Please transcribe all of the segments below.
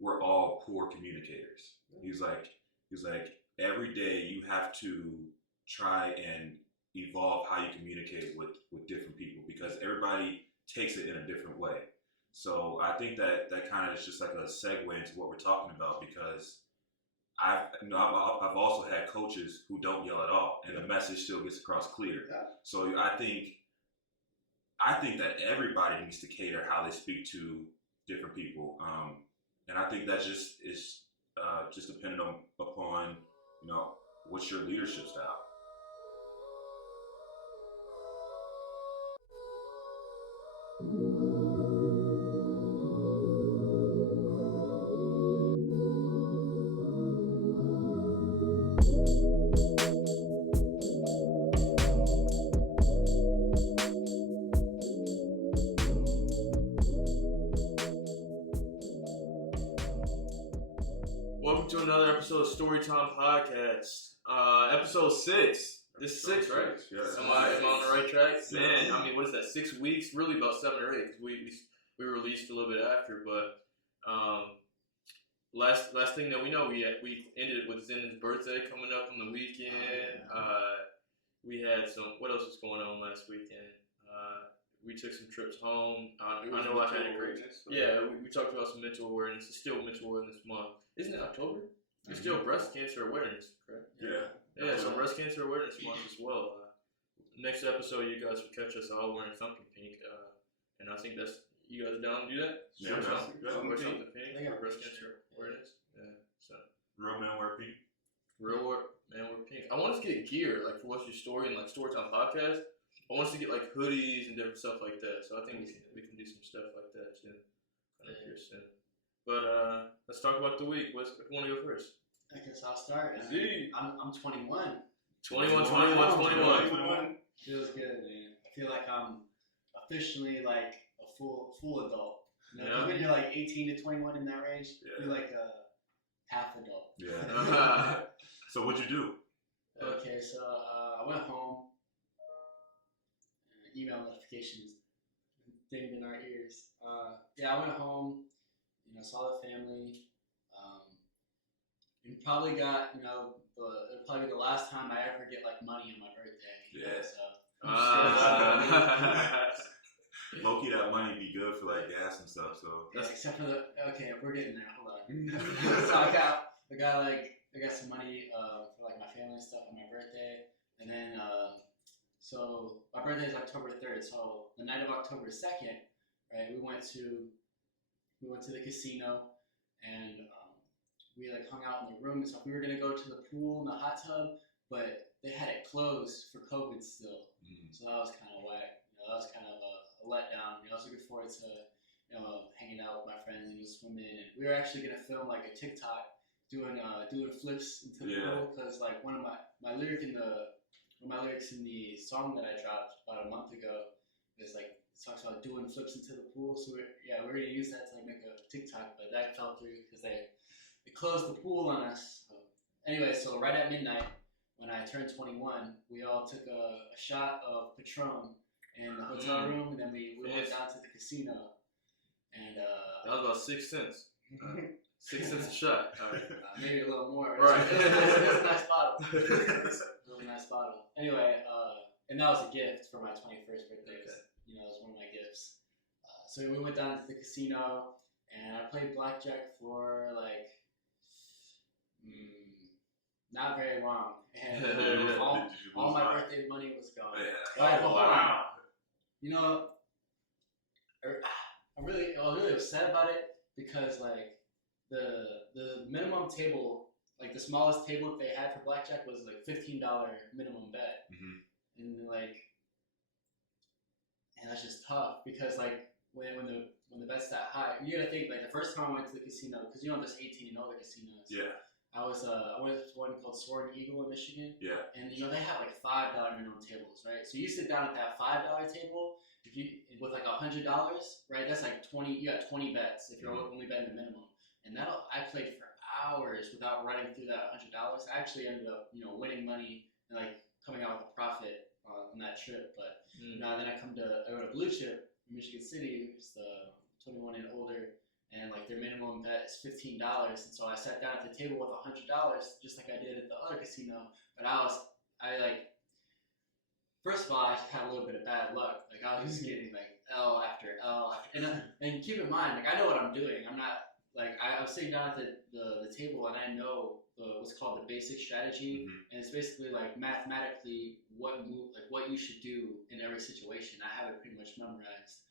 we're all poor communicators. He's like every day you have to try and evolve how you communicate with different people because everybody takes it in a different way. So I think that kind of is just like a segue into what we're talking about because I've also had coaches who don't yell at all and the message still gets across clear. Yeah. So I think that everybody needs to cater how they speak to different people, and I think that just is just dependent upon what's your leadership style. Welcome to another episode of StoryTime podcast. Episode 6. This is 6, right? Yeah. Am I on the right track? Man, I mean, what is that? 6 weeks? Really about 7 or 8. Because we released a little bit after, but last thing that we know, we ended it with Zen's birthday coming up on the weekend. We had some. What else was going on last weekend? We took some trips home. I know I had a great. Yeah, we talked about some mental awareness. It's still mental awareness month. Isn't it October? It's still breast cancer awareness, correct? Yeah. Yeah, so breast cancer awareness month as well. Next episode, you guys will catch us all wearing something pink. And I think that's, you guys down to do that? Yeah, wear yeah. something pink for breast cancer awareness. Yeah, so. Real men wear pink. Real man wear pink. I want us to get gear, like for What's Your Story and like Storytime podcast. I want us to get like hoodies and different stuff like that. So I think we can do some stuff like that too. Kind of here soon. But let's talk about the week. Who want to go first? I guess I'll start. Z. I'm 21. 21. Feels good, man. I feel like I'm officially like a full adult. You know, 'cause when you're like 18 to 21 in that range, you're like a half adult. Yeah. So what'd you do? Okay, so I went home. Email notifications dinged in our ears. I went home. Saw the family. And probably got it'll probably be the last time I ever get like money on my birthday. Yeah. So. Low-key, that money be good for like gas and stuff. So. Yeah, except for we're getting there. Hold on. So I got some money for like my family and stuff on my birthday, and then so my birthday is October 3rd. So the night of October 2nd, right, we went to the casino, and we like hung out in the room and stuff. We were gonna go to the pool and the hot tub, but they had it closed for COVID still. So that was kind of whack. That was kind of a letdown. I was looking forward to hanging out with my friends and swimming. And we were actually gonna film like a TikTok doing flips into the pool because like one of my lyrics in the song that I dropped about a month ago is like it talks about doing flips into the pool. So we're gonna use that to like make a TikTok, but that fell through because they closed the pool on us. Anyway, so right at midnight when I turned 21, we all took a shot of Patron in the hotel room, and then we went down to the casino. And that was about 6 cents. 6 cents a shot. Maybe a little more. Right. It's a nice bottle. Really nice bottle. Anyway, and that was a gift for my 21st birthday. Okay. It was one of my gifts. So we went down to the casino, and I played blackjack for like not very long. And all my birthday money was gone. Yeah. Oh, wow. I was really upset about it because like the minimum table, like the smallest table that they had for blackjack was like $15 minimum bet. And and that's just tough because like when the bet's that high, you gotta think like the first time I went to the casino, because there's 18 and older casinos. Yeah. I went to one called Soaring Eagle in Michigan. Yeah. And they have like $5 minimum tables, right? So you sit down at that $5 table, if you with like $100, right? That's like 20. You got 20 bets if you're only betting the minimum. And I played for hours without running through that $100. I actually ended up winning money and like coming out with a profit on that trip. But then I go to Blue Chip in Michigan City, which is the 21 and older and like their minimum bet is $15. And so I sat down at the table with $100, just like I did at the other casino. But first of all, I had a little bit of bad luck. Like I was just getting like L after L after, and keep in mind, like I know what I'm doing. I'm not like I was sitting down at the table, and I know what's called the basic strategy, and it's basically like mathematically what you should do in every situation. I have it pretty much memorized.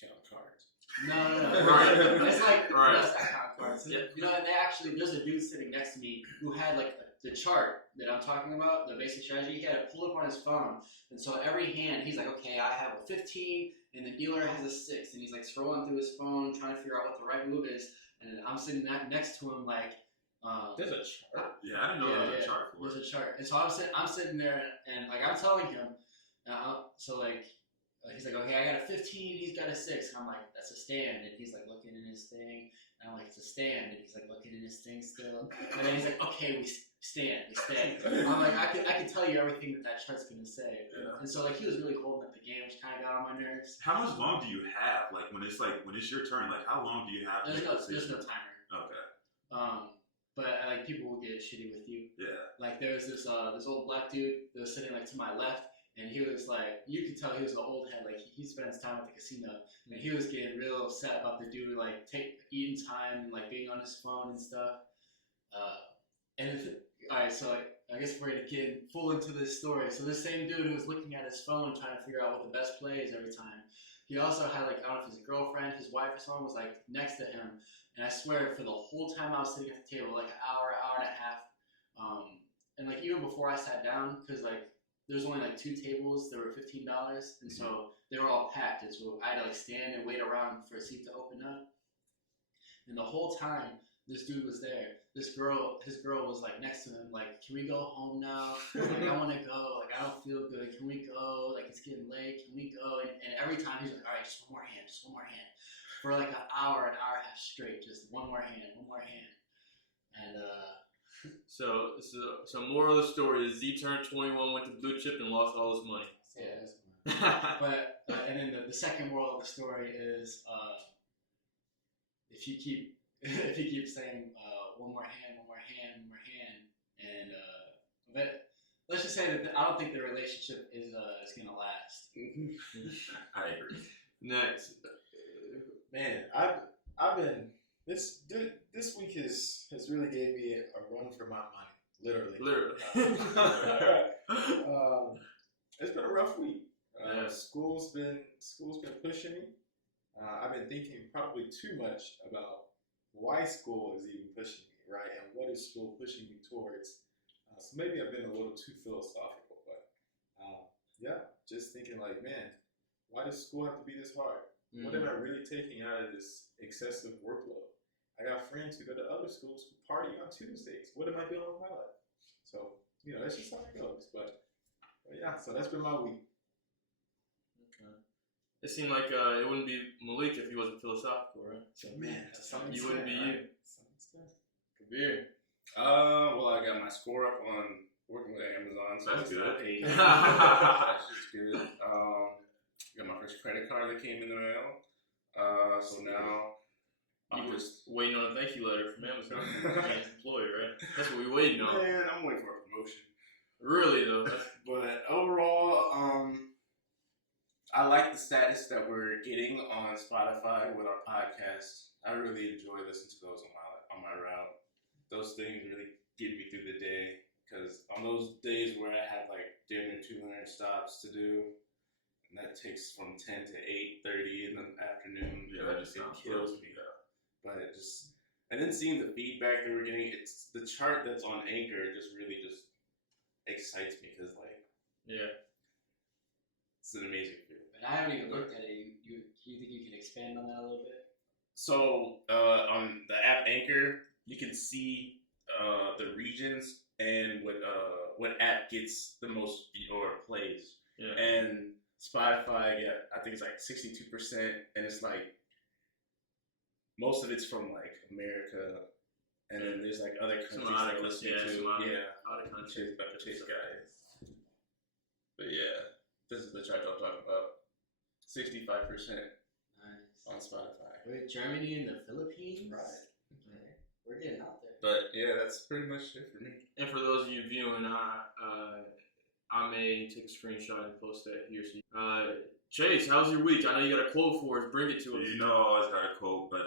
Count cards. No. Right. It's like Right. that's not count cards. Yeah. You know, there's a dude sitting next to me who had like the chart that I'm talking about, the basic strategy. He had it pulled up on his phone, and so every hand he's like, okay, I have a 15, and the dealer has a 6, and he's like scrolling through his phone trying to figure out what the right move is, and I'm sitting next to him like. There's a chart. Yeah, I didn't know there was a chart for it. There's a chart, and so I'm sitting there, and like I'm telling him, so like. He's like, okay, I got a 15, he's got a 6. And I'm like, that's a stand. And he's like looking in his thing. And I'm like, it's a stand. And he's like looking in his thing still. And then he's like, okay, we stand. I'm like, I could tell you everything that chart's going to say. Yeah. And so like he was really holding up the game, which kind of got on my nerves. How much long do you have? Like when it's your turn, like how long do you have? There's no timer. Okay. But like people will get shitty with you. Yeah. Like there was this old black dude that was sitting like to my left. And he was like, you could tell he was an old head. Like he spends time at the casino, and he was getting real upset about the dude like eating time and like being on his phone and stuff. All right, so I guess we're gonna get full into this story. So this same dude who was looking at his phone trying to figure out what the best play is every time. He also had like I don't know if his girlfriend, his wife, or someone was like next to him. And I swear for the whole time I was sitting at the table, like an hour and a half, and like even before I sat down, because like. There's only like 2 tables that were $15, and so they were all packed, and so I had to like stand and wait around for a seat to open up. And the whole time, this dude was there. His girl was like next to him, like, can we go home now? Like, I want to go. Like, I don't feel good. Can we go? Like, it's getting late. Can we go? And every time he's like, all right, just one more hand. For like an hour and a half straight, just one more hand. And So moral of the story is Z turned 21, went to Blue Chip, and lost all his money. yeah. But and then the second moral of the story is if you keep saying one more hand, and but let's just say that I don't think the relationship is gonna last. I agree. Next. Man, I've been this week has really gave me a run for my money, literally. It's been a rough week. Yeah. School's been pushing me. I've been thinking probably too much about why school is even pushing me, right? And what is school pushing me towards? So maybe I've been a little too philosophical, but yeah, just thinking like, man, why does school have to be this hard? Mm-hmm. What am I really taking out of this excessive workload? I got friends who go to other schools who party on Tuesdays. What am I doing with my life? So, that's just how it goes. But yeah, so that's been my week. Okay. It seemed like it wouldn't be Malik if he wasn't philosophical, right? So, man, You wouldn't be you. Kabir. Well, I got my score up on working with Amazon, so That's good. That's just good. Got my first credit card that came in the mail. So now I'm You just waiting on a thank you letter from Amazon. As employee, right? That's what we waiting on. man, I'm waiting for a promotion. Really though. But overall, I like the status that we're getting on Spotify with our podcast. I really enjoy listening to those on my route. Those things really get me through the day, because on those days where I have like dinner, 200 stops to do, and that takes from 10 to 8:30 in the afternoon. Yeah, that just sounds kills rough. me. But and then seeing the feedback that we're getting, it's the chart that's on Anchor just really just excites me, because like Yeah. it's an amazing feeling. But I haven't even looked at it. You think you can expand on that a little bit? So on the app Anchor, you can see the regions and what app gets the most or plays. Yeah. And Spotify, yeah, I think it's like 62%, and it's like most of it's from like America, and then there's like other countries Some that other are listening countries, to. out of country. Chase guys. But yeah, this is the chart I'm talking about. 65%. Nice. on Spotify. Wait, Germany and the Philippines? Right. Okay. We're getting out there. But yeah, that's pretty much it for me. And for those of you viewing, I may take a screenshot and post that here. So, Chase, how's your week? I know you got a quote for us. Bring it to us. You know, I always got a quote, but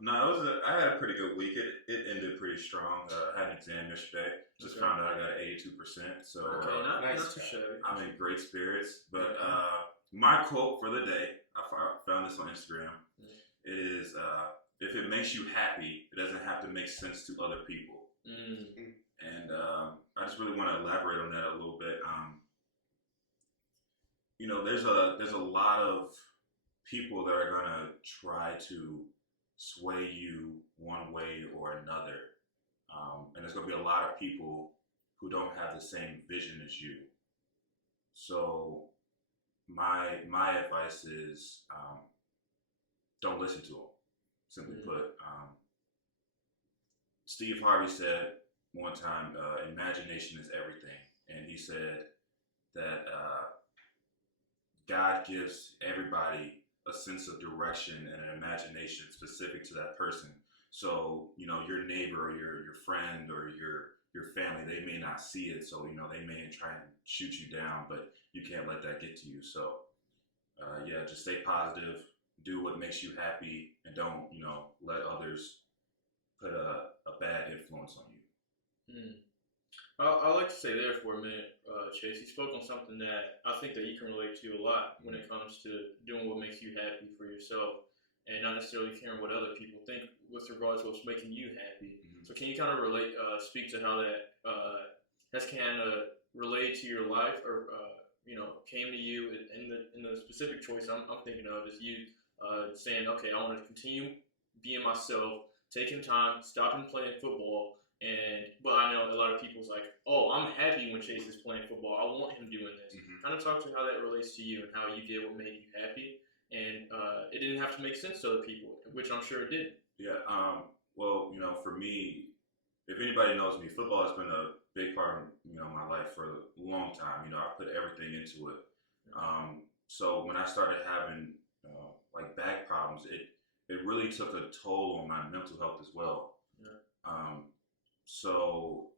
no, I had a pretty good week. It ended pretty strong. I had an exam yesterday. Just Okay. found out I got an 82%. So Okay, not nice too job. shabby. I'm in great spirits. But my quote for the day, I found this on Instagram. It is, if it makes you happy, it doesn't have to make sense to other people. Mm. And I just really want to elaborate on that a little bit. You know, there's a lot of people that are gonna try to sway you one way or another, and there's gonna be a lot of people who don't have the same vision as you. So my advice is don't listen to them. Simply put, Steve Harvey said one time, imagination is everything, and he said that God gives everybody a sense of direction and an imagination specific to that person. So, you know, your neighbor or your friend or your family, they may not see it, so, you know, they may try and shoot you down, but you can't let that get to you. So, yeah, just stay positive, do what makes you happy, and don't, you know, let others put a bad influence on you. Mm. I'd like to say there for a minute, Chase. You spoke on something that I think that you can relate to a lot when it comes to doing what makes you happy for yourself and not necessarily caring what other people think with regards to what's making you happy. Mhm. So can you kind of speak to how that has kind of related to your life or, you know, came to you in the specific choice I'm thinking of is you saying, okay, I want to continue being myself, taking time, stopping playing football. But I know a lot of people's like, oh, I'm happy when Chase is playing football. I want him doing this. Mhm. Kind of talk to how that relates to you and how you did what made you happy. And it didn't have to make sense to other people, which I'm sure it did. Yeah. Well, you know, for me, if anybody knows me, football has been a big part of, you know, my life for a long time. You know, I put everything into it. So when I started having like back problems, it really took a toll on my mental health as well. Yeah. So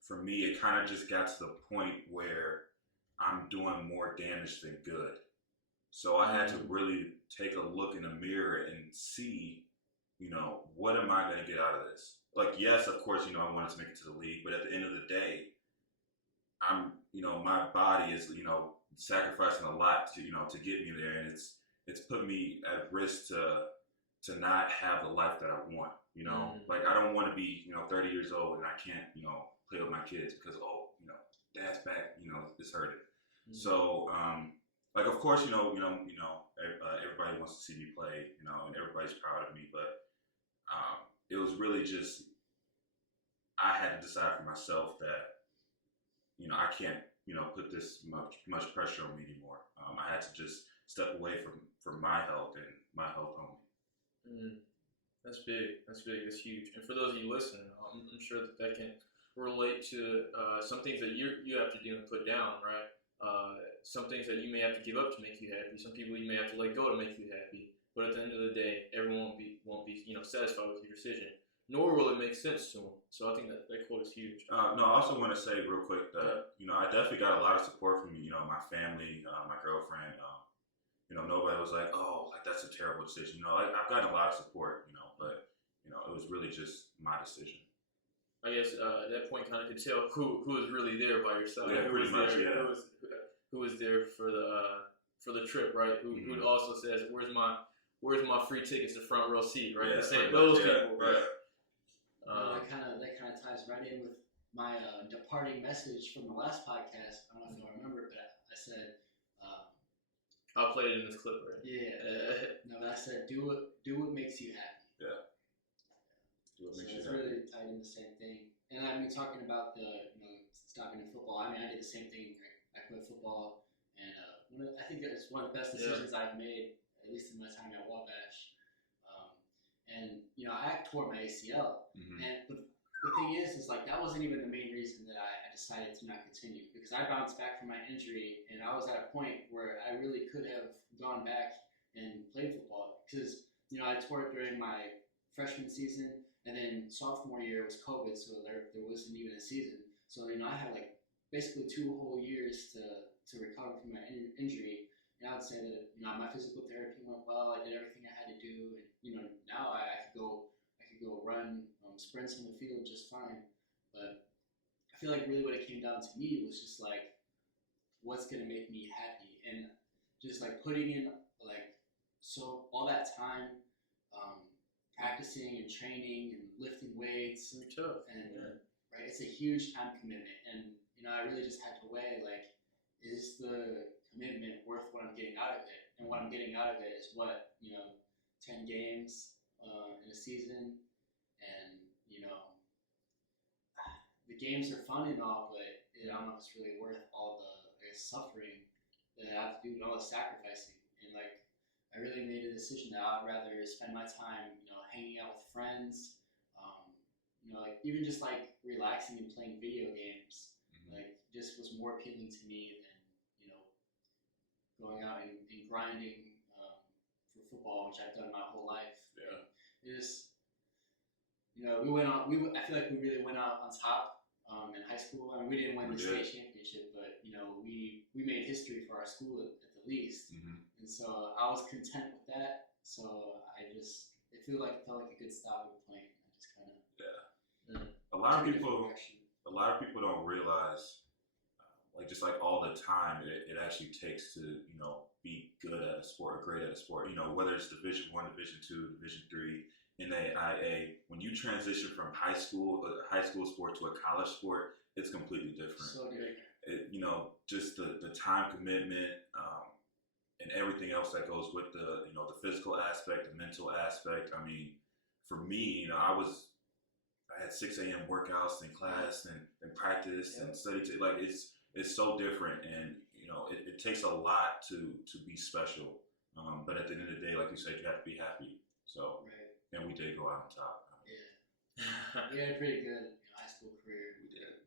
for me, it kind of just got to the point where I'm doing more damage than good. So I had to really take a look in the mirror and see, you know, what am I going to get out of this? Like, yes, of course, you know, I wanted to make it to the league, but at the end of the day, you know, my body is, you know, sacrificing a lot to, you know, to get me there, and it's put me at risk to not have the life that I want. You know, like I don't want to be, you know, 30 years old and I can't, you know, play with my kids because, oh, you know, dad's back, you know, it's hurting. So, like, of course, everybody wants to see me play, you know, and everybody's proud of me, but it was really just, I had to decide for myself that, you know, I can't, you know, put this much pressure on me anymore. I had to just step away from my health and my health only. That's big. That's big. That's huge. And for those of you listening, I'm sure that can relate to some things that you have to do and put down, right? Some things that you may have to give up to make you happy. Some people you may have to let go to make you happy. But at the end of the day, everyone won't be you know, satisfied with your decision. Nor will it make sense to them. So I think that quote is huge. No, I also want to say real quick that, you know, I definitely got a lot of support from, you know, my family, my girlfriend. You know, nobody was like, oh, like that's a terrible decision. You know, I've gotten a lot of support, you know, but, you know, it was really just my decision. I guess at that point kind of could tell who was really there by your side. Yeah, pretty much, yeah. Who was there for the trip, right? Who also says, where's my free tickets to front row seat, right? Yeah, Saying those yeah, people, right? That kind of ties right in with my departing message from the last podcast. I don't know if y'all remember, but I said, I'll play it in this clip, right? yeah. No, but I said, do what makes you happy. Yeah. Do what So makes you it's happy. really tied in the same thing. And I mean, talking about stopping in football. I mean, I did the same thing. I quit football, and I think it's one of the best decisions I've made, at least in my time at Wabash. And you know, I tore my ACL, and the thing is like that wasn't even the main reason that I decided to not continue, because I bounced back from my injury, and I was at a point where I really could have gone back and played football. Because, you know, I toured during my freshman season, and then sophomore year was COVID, so there wasn't even a season. So, you know, I had like basically 2 whole years to recover from my injury. And I would say that, you know, my physical therapy went well. I did everything I had to do, and, you know, now I could go run sprints on the field just fine. But I feel like really what it came down to me was just like, what's gonna make me happy, and just like putting in like so all that time practicing and training and lifting weights, It's tough. and Yeah. right, it's a huge time commitment, and you know, I really just had to weigh like, is the commitment worth what I'm getting out of it? And what I'm getting out of it is what, you know, 10 games in a season, and you know, the games are fun and all, but I don't know if it's really worth all the, I guess, suffering that I have to do and all the sacrificing. And like, I really made a decision that I'd rather spend my time, you know, hanging out with friends, you know, like even just like relaxing and playing video games, like just was more appealing to me than, you know, going out and grinding for football, which I've done my whole life. Yeah. It is, you know, I feel like we really went out on top in high school. I mean, we didn't win the state championship, but you know, we made history for our school at the least, and so I was content with that. So it felt like a good stopping point. I just kind of A lot of people don't realize, like just like all the time it actually takes to, you know, be good at a sport or great at a sport. You know, whether it's Division 1, Division 2, Division 3, NAIA. When you transition from high school sport to a college sport, it's completely different. so different. You know, just the time commitment and everything else that goes with the, you know, the physical aspect, the mental aspect. I mean, for me, you know, I had 6 a.m. workouts in class and practice and study. Like it's so different, and you know, it takes a lot to be special. But at the end of the day, like you said, you have to be happy. So, Right. and we did go out on top. Yeah. We had a pretty good, you know, high school career. We did.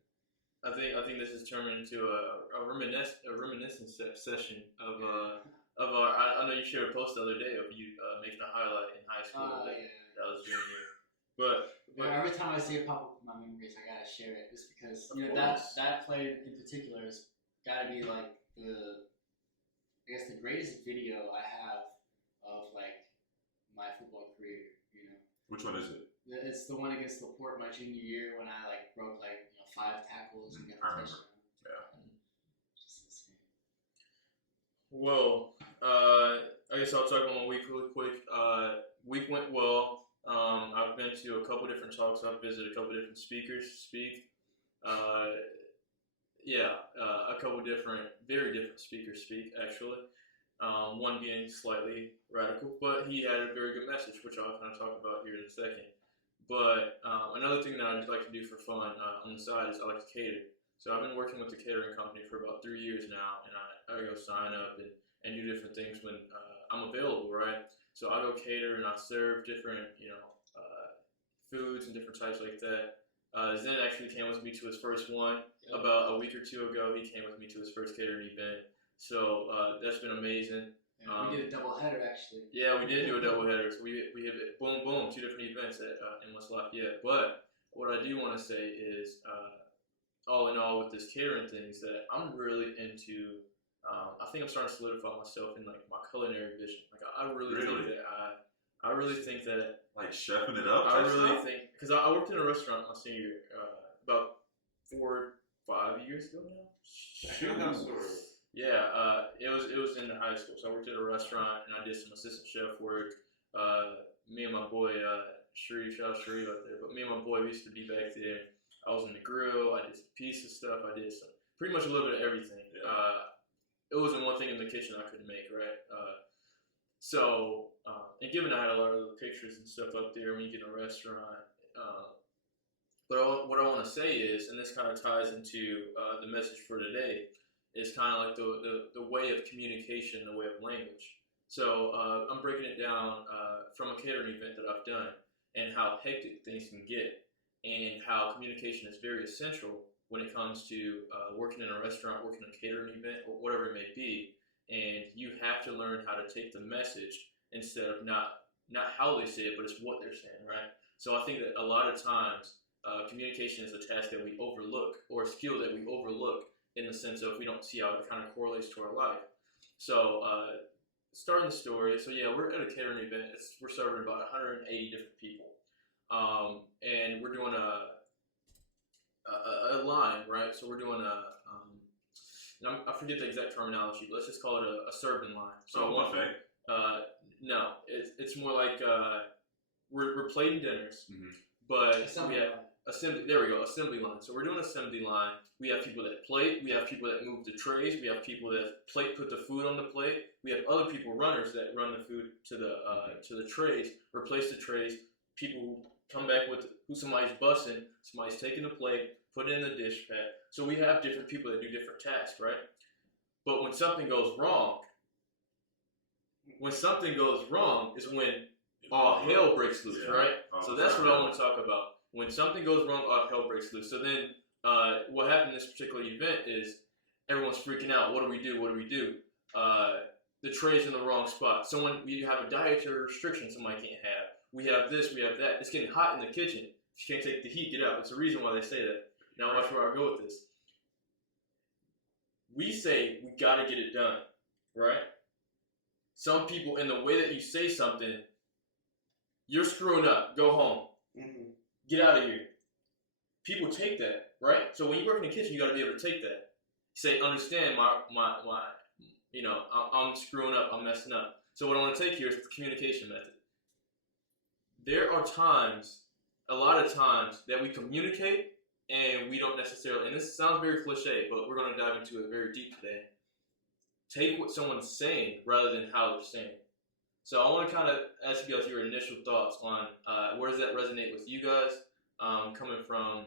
I think this has turned into a reminiscence session of our. I know you shared a post the other day of you making a highlight in high school. That was junior. But every time I see it pop up in my memories, I gotta share it, just because Of you know course. that play in particular has gotta be like the greatest video I have of like my football career. You know, Which one is it? it's the one against LaPorte my junior year when I like broke like, you know, 5 tackles and got a I remember. touchdown. Yeah. Just insane. well, I guess I'll talk about my week really quick. Week went well. I've been to a couple different talks. I've visited a couple different speakers speak. A couple very different speakers speak, actually. One being slightly radical, but he had a very good message, which I'll kind of talk about here in a second. But another thing that I like to do for fun on the side is I like to cater. So I've been working with the catering company for about 3 years now, and I go sign up and do different things when I'm available, right? So I go cater and I serve different, foods and different types like that. Zen actually came with me to his first one about a week or 2 ago. He came with me to his first catering event. So that's been amazing. And we did a double header actually. Yeah, we did do a double header. So we hit boom, boom, 2 different events in West Lafayette. But what I do want to say is, all in all, with this catering thing, is that I'm really into. I think I'm starting to solidify myself in like my culinary vision. Like I really think that I really think that Like chefing it up. I really think, because I worked in a restaurant my senior year, about 4 or 5 years ago now. Yeah, it was in high school. So I worked at a restaurant and I did some assistant chef work. Me and my boy Shree, shout out Shree out there. But me and my boy, we used to be back there. I was in the grill. I did some pizza stuff. I did some pretty much a little bit of everything. Yeah. It wasn't one thing in the kitchen I couldn't make, right? And given I had a lot of the pictures and stuff up there when you get in a restaurant, but what I want to say is, and this kind of ties into the message for today, is kind of like the way of communication, the way of language. So I'm breaking it down from a catering event that I've done, and how hectic things can get, and how communication is very essential when it comes to working in a restaurant, working in a catering event, or whatever it may be. And you have to learn how to take the message instead of not how they say it, but it's what they're saying, right? So I think that a lot of times communication is a task that we overlook, or a skill that we overlook, in the sense of we don't see how it kind of correlates to our life. So starting the story, so yeah, we're at a catering event. We're serving about 180 different people, and we're doing a line, right? So we're doing and I forget the exact terminology, but let's just call it a serving line. So buffet? No, it's more like we're plating dinners, but we have assembly. There we go, assembly line. So we're doing assembly line. We have people that plate. We have people that move the trays. We have people that put the food on the plate. We have other people, runners, that run the food to the trays, replace the trays. People who come back with who somebody's bussing, somebody's taking the plate, put it in the dish pad. So we have different people that do different tasks, right? But when something goes wrong is when all hell breaks loose, right? So that's what I want to talk about. When something goes wrong, all hell breaks loose. So then what happened in this particular event is everyone's freaking out. What do we do? What do we do? The tray's in the wrong spot. We have a dietary restriction somebody can't have. We have this, we have that. It's getting hot in the kitchen. If you can't take the heat, get out. It's the reason why they say that. Now watch where I go with this. We say we gotta get it done, right? Some people, in the way that you say something, you're screwing up. Go home. Get out of here. People take that, right? So when you work in the kitchen, you got to be able to take that. Say, understand I'm screwing up. I'm messing up. So what I want to take here is the communication method. There are a lot of times, that we communicate and we don't necessarily, and this sounds very cliche, but we're going to dive into it very deep today. Take what someone's saying rather than how they're saying it. So I want to kind of ask you guys your initial thoughts on where does that resonate with you guys, coming from,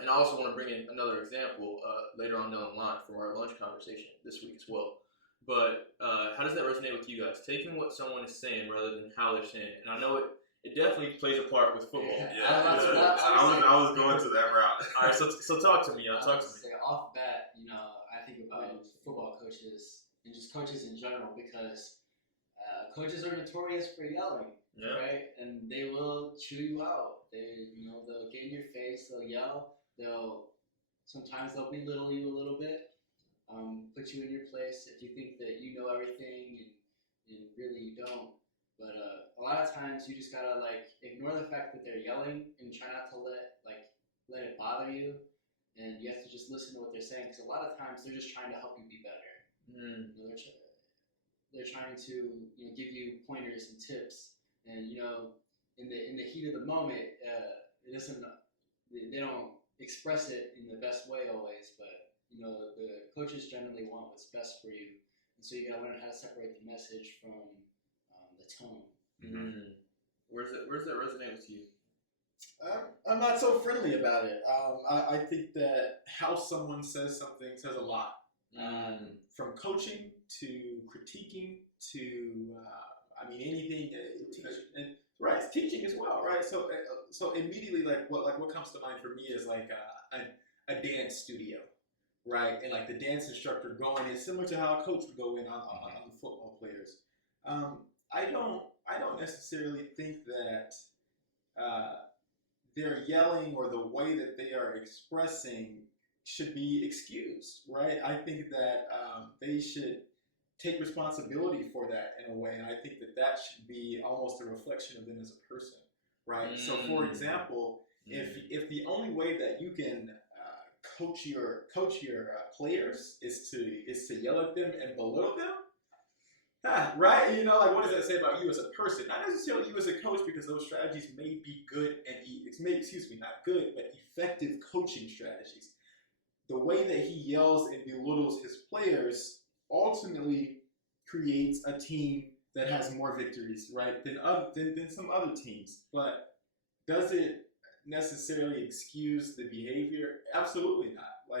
and I also want to bring in another example later on down the line from our lunch conversation this week as well. But how does that resonate with you guys? Taking what someone is saying rather than how they're saying it. And I know it definitely plays a part with football. I was going to that route. All right, so talk to me. Talk to me. Say off bat, I think about football coaches and just coaches in general, because coaches are notorious for yelling, right? And they will chew you out. They'll get in your face. They'll yell. Sometimes they'll belittle you a little bit, put you in your place if you think that you know everything and really you don't. But a lot of times you just gotta ignore the fact that they're yelling and try not to let it bother you, and you have to just listen to what they're saying, because a lot of times they're just trying to help you be better. They're trying to give you pointers and tips, and in the heat of the moment, they don't express it in the best way always, but the coaches generally want what's best for you, and so you gotta learn how to separate the message from the tone. Where's that resonate with you? I'm not so friendly about it. I think that how someone says something says a lot. From coaching to critiquing to anything. Right, it's teaching as well, right? So immediately, what comes to mind for me is a dance studio, right? And the dance instructor going in, similar to how a coach would go in on the football players. I don't necessarily think that their yelling or the way that they are expressing should be excused, right? I think that they should take responsibility for that in a way, and I think that should be almost a reflection of them as a person, right? So, for example, if the only way that you can coach your players is to yell at them and belittle them, right? What does that say about you as a person? Not necessarily you as a coach, because those strategies may be good not good, but effective coaching strategies. The way that he yells and belittles his players ultimately creates a team that has more victories, right, than some other teams. But does it necessarily excuse the behavior? Absolutely not.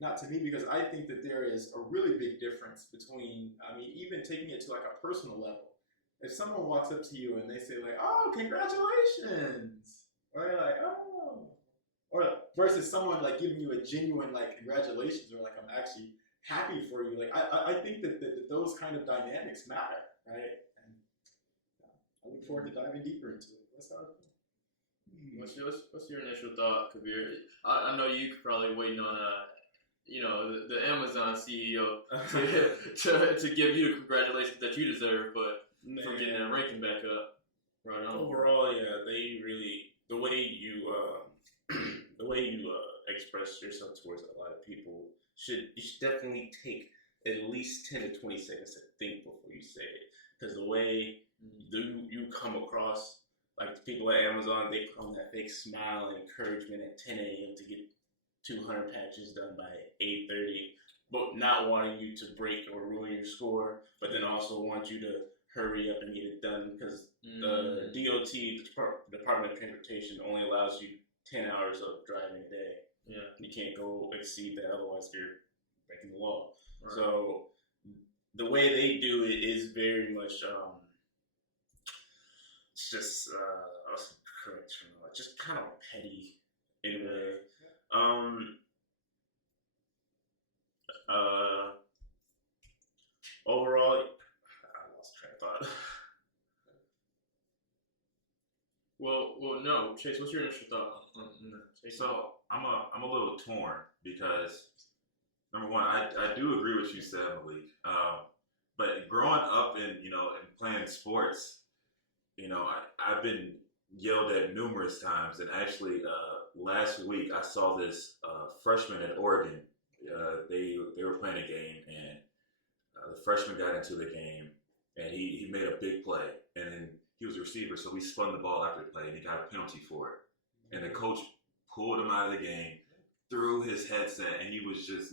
Not to me, because I think that there is a really big difference between, even taking it to a personal level. If someone walks up to you and they say "Oh, congratulations," or "Oh," or versus someone giving you a genuine congratulations, or I'm actually happy for you. I think that those kind of dynamics matter, right? And I look forward to diving deeper into it. That's how I feel. What's your initial thought, Kabir? I know you probably waiting on the Amazon CEO to give you the congratulations that you deserve, but for getting that ranking back up. Right on. Overall, yeah, they really the way you express yourself towards a lot of people you should definitely take at least 10 to 20 seconds to think before you say it, because the way you come across, like the people at Amazon, they put on that fake smile and encouragement at 10 a.m. to get 200 patches done by 8:30, but not wanting you to break or ruin your score, but then also want you to hurry up and get it done, because the DOT, the Department of Transportation, only allows you 10 hours of driving a day. Yeah. You can't go exceed that, otherwise you're breaking the law. Right. So the way they do it is very much, it's just, correct, just kind of petty in a way. Overall, I lost track of thought. Well, no, Chase. What's your initial thought on that? So I'm a little torn because number one, I do agree with you said, Malik. But growing up and playing sports, I've been yelled at numerous times, and actually last week I saw this freshman at Oregon. They were playing a game, and the freshman got into the game, and he made a big play, and then he was a receiver, so he spun the ball after the play, and he got a penalty for it. And the coach pulled him out of the game, threw his headset, and he was just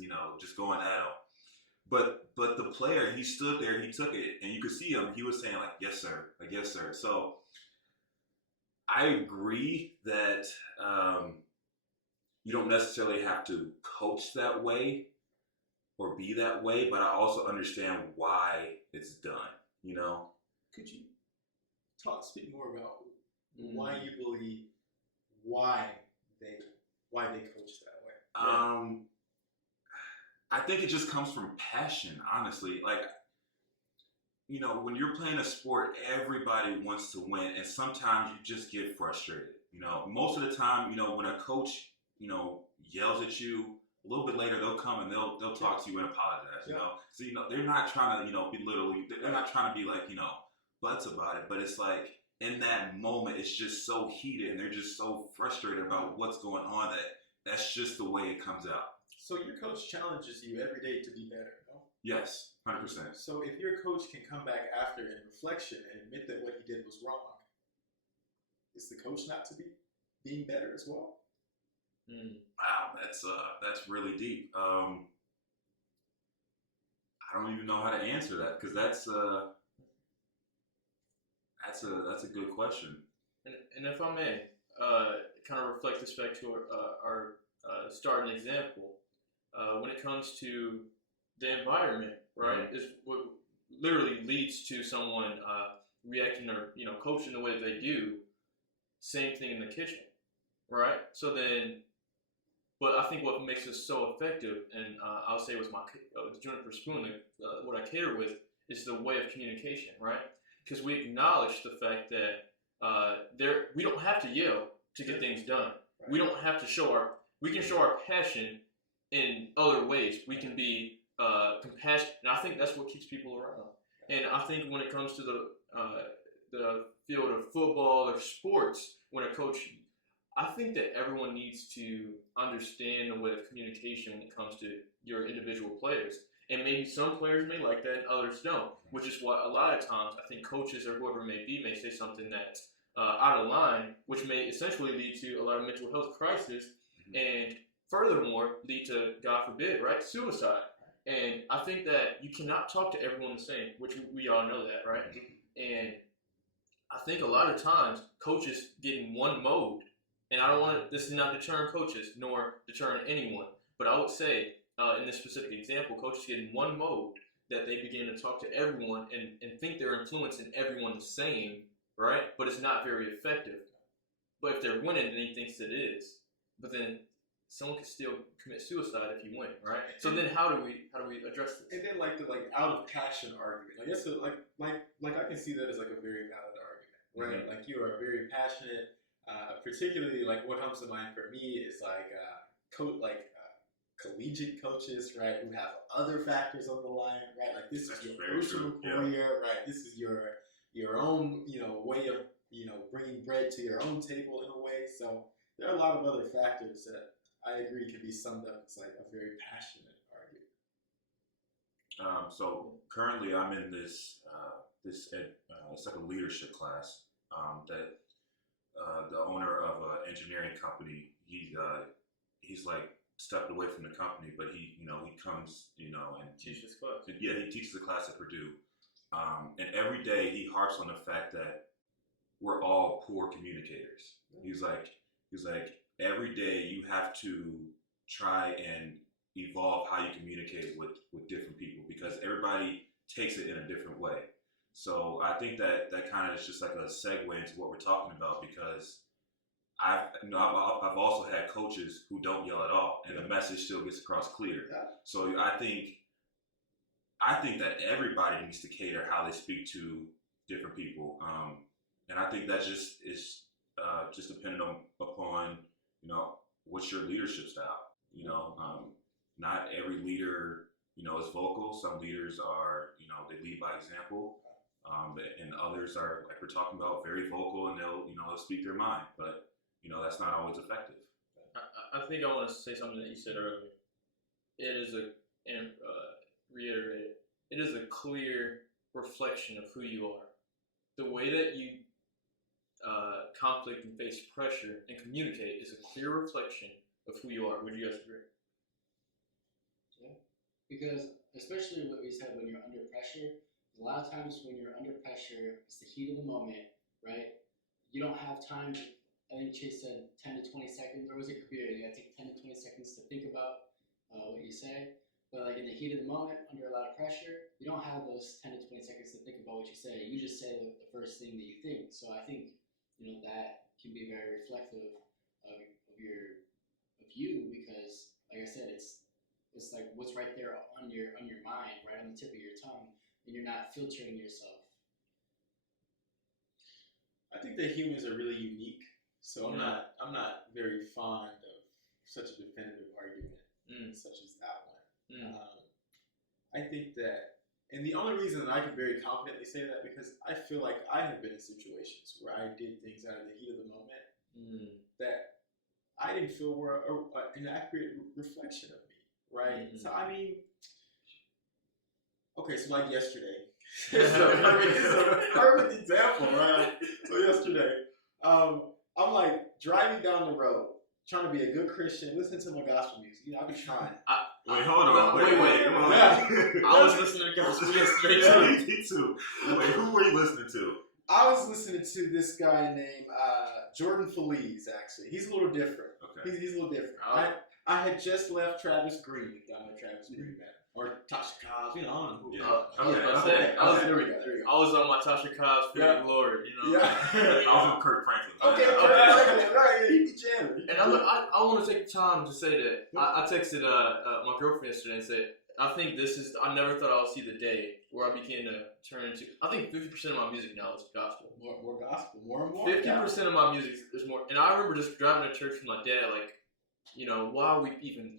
going at him. But the player, he stood there, he took it, and you could see him. He was saying like, "Yes, sir," like, "Yes, sir." So I agree that you don't necessarily have to coach that way or be that way, but I also understand why it's done. Could you speak more about why you believe why they coach that way? I think it just comes from passion, honestly. Like, when you're playing a sport, everybody wants to win, and sometimes you just get frustrated. Most of the time, when a coach, yells at you, a little bit later they'll come and they'll talk to you and apologize. So they're not trying to belittle you. They're not trying to be like butts about it. But it's like in that moment, it's just so heated, and they're just so frustrated about what's going on that's just the way it comes out. So your coach challenges you every day to be better, no? Yes, 100%. So if your coach can come back after in reflection and admit that what he did was wrong, is the coach not to be being better as well? Wow, that's really deep. I don't even know how to answer that, because that's a good question. And if I may, kind of reflect this back to our starting example, when it comes to the environment, right, is what literally leads to someone reacting or coaching the way that they do. Same thing in the kitchen, right? So then, but I think what makes us so effective, and I'll say with my Juniper Spoon, what I cater with, is the way of communication, right? Because we acknowledge the fact that we don't have to yell to get things done. Right. We don't have to we can show our passion in other ways. We can be compassionate, and I think that's what keeps people around. And I think when it comes to the field of football or sports, when a coach, I think that everyone needs to understand the way of communication when it comes to your individual players. And maybe some players may like that and others don't, which is why a lot of times I think coaches or whoever it may be may say something that's out of line, which may essentially lead to a lot of mental health crisis, and furthermore lead to, God forbid, right, suicide. And I think that you cannot talk to everyone the same, which we all know that, right? And I think a lot of times coaches get in one mode, and I don't want to, this is not deterring coaches nor deterring anyone, but I would say in this specific example, coaches get in one mode that they begin to talk to everyone and think they're influencing everyone the same, right? But it's not very effective. But if they're winning, then he thinks it is. But then someone can still commit suicide if you win, right? So then how do we address this? And then the out of passion argument. I guess I can see that as a very valid argument. right? Like you are very passionate. Particularly, like what comes to mind for me is like collegiate coaches, right, who have other factors on the line, right? Like this is your personal career, right? This is your own, way of, bringing bread to your own table in a way. So there are a lot of other factors that I agree can be summed up as like a very passionate argument. So currently, I'm in this it's like a leadership class that the owner of an engineering company. He's like stepped away from the company, but he comes and Teaches class. Yeah, he teaches a class at Purdue, and every day he harps on the fact that we're all poor communicators. He's like every day you have to try and evolve how you communicate with different people because everybody takes it in a different way. So I think that kind of is just like a segue into what we're talking about because I've also had coaches who don't yell at all, and the message still gets across clear. Yeah. So I think that everybody needs to cater how they speak to different people, and I think that just is just dependent upon what's your leadership style. Not every leader is vocal. Some leaders are they lead by example, and others are like we're talking about very vocal and they'll speak their mind, but that's not always effective. I think I want to say something that you said earlier. It is reiterate it. It is a clear reflection of who you are. The way that you conflict and face pressure and communicate is a clear reflection of who you are. Would you guys agree? Yeah, because especially what we said when you're under pressure, a lot of times when you're under pressure, it's the heat of the moment, right? You don't have time. I think Chase said 10 to 20 seconds, or was it Kabir? You gotta take 10 to 20 seconds to think about what you say. But like in the heat of the moment, under a lot of pressure, you don't have those 10 to 20 seconds to think about what you say. You just say the first thing that you think. So I think that can be very reflective of you because, like I said, it's like what's right there on your mind, right on the tip of your tongue, and you're not filtering yourself. I think that humans are really unique, so I'm not very fond of such a definitive argument such as that one. I think that, and the only reason that I can very confidently say that because I feel like I have been in situations where I did things out of the heat of the moment that I didn't feel were an accurate reflection of me, right? So I mean, okay, so like yesterday, it's a perfect example, right? So yesterday, I'm like driving down the road, trying to be a good Christian, listening to my gospel music. I've been trying. Wait, hold on. Wait. Come on. I was listening to gospel yesterday too. Me too. Wait, who were you listening to? I was listening to this guy named Jordan Feliz, actually. He's a little different. Okay. He's a little different. I had just left Travis Green. Y'all know Travis Green, man. Or Tasha Cobbs, I don't know who. There we go. I was on my Tasha Cobbs for the Lord, Yeah. I was on Kirk Franklin. Okay, right, he be jamming. And I want to take time to say that I texted my girlfriend yesterday and said, I never thought I would see the day where I began to turn into, I think 50% of my music now is gospel. More gospel, more and more. 50% of my music is more, and I remember just driving to church with my dad, like, why are we even,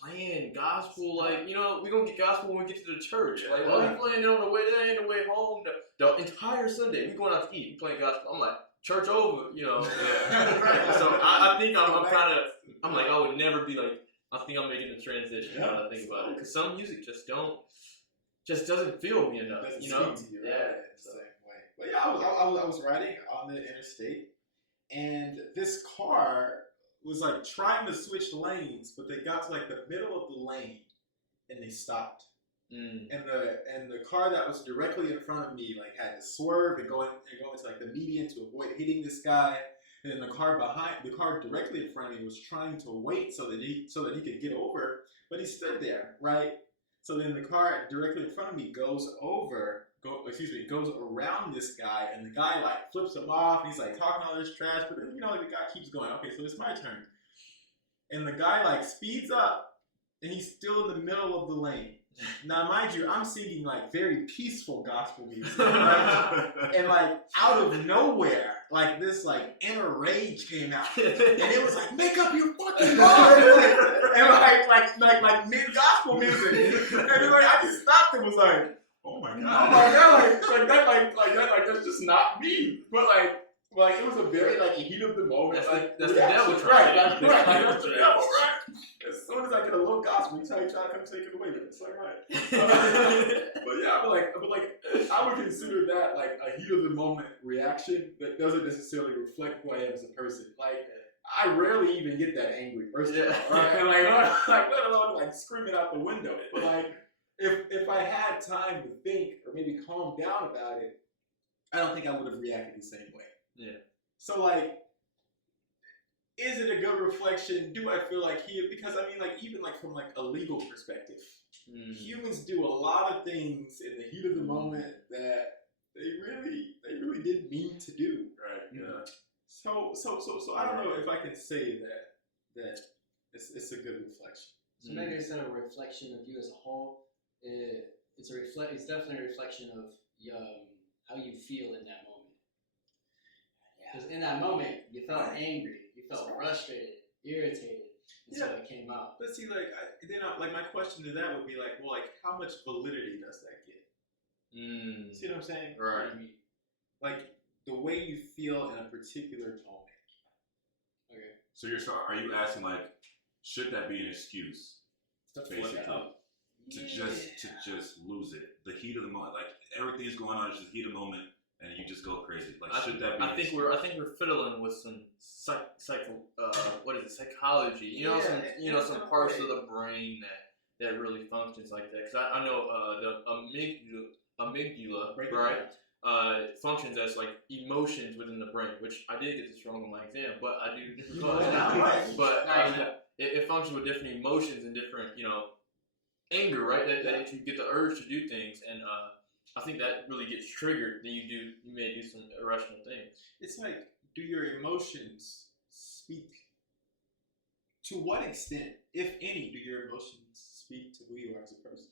playing gospel? Like, we're going to get gospel when we get to the church. Like, why are we playing it on the way there and the way home? The entire Sunday, we're going out to eat, we're playing gospel. I'm like, church over, So I think I'm kind of, I'm like, I would never be like, I think I'm making the transition now that I think about it. Because some music just doesn't feel me enough, Doesn't speak to you, right? The same way. But yeah, I was riding on the interstate, and this car was like trying to switch lanes, but they got to like the middle of the lane, and they stopped. And the car that was directly in front of me like had to swerve and go into like the median to avoid hitting this guy. And then the car directly in front of me was trying to wait so that he could get over, but he stood there, right? So then the car directly in front of me goes around this guy, and the guy like flips him off. And he's like talking all this trash, but then the guy keeps going. Okay, so it's my turn, and the guy like speeds up, and he's still in the middle of the lane. Now, mind you, I'm singing like very peaceful gospel music, right? And like out of nowhere, like this like inner rage came out, and it was like, make up your fucking mind, and like mid gospel music, and then, like I just stopped and was like, Oh my oh god. my god, like that's just not me, but like it was a very like heat of the moment. That's the devil reaction. trying Right, to like, get you. that's the devil, right? As soon as I get a little gospel, he's trying to come take it away. It's like, right. But yeah, I would consider that like a heat of the moment reaction that doesn't necessarily reflect who I am as a person. Like, I rarely even get that angry, first of all, right? And let alone like screaming out the window. But like, if I had time to think or maybe calm down about it, I don't think I would have reacted the same way. Yeah. So like, is it a good reflection? Do I feel like because I mean like even like from like a legal perspective, humans do a lot of things in the heat of the moment that they really didn't mean to do. Right. Yeah. So I don't know if I can say that it's a good reflection. So maybe instead of a reflection of you as a whole, it's definitely a reflection of how you feel in that moment. Because in that moment, you felt angry, you felt frustrated, irritated, and so it came out. But see, like my question to that would be like, well, like how much validity does that get? See what I'm saying? Right. Like the way you feel in a particular moment. Okay. So are you asking like, should that be an excuse, basically, to just lose it? The heat of the moment, like everything's going on, it's just heat of the moment, and you just go crazy. Like, should that be? I think we're fiddling with some psychology. You know, some parts of the brain that really functions like that. Because I know the amygdala, right? Functions as like emotions within the brain, which I did get this wrong in my exam, but I do recall it. But it functions with different emotions and different, anger, right? That you get the urge to do things, and I think that really gets triggered. Then you may do some irrational things. It's like, do your emotions speak? To what extent, if any, do your emotions speak to who you are as a person?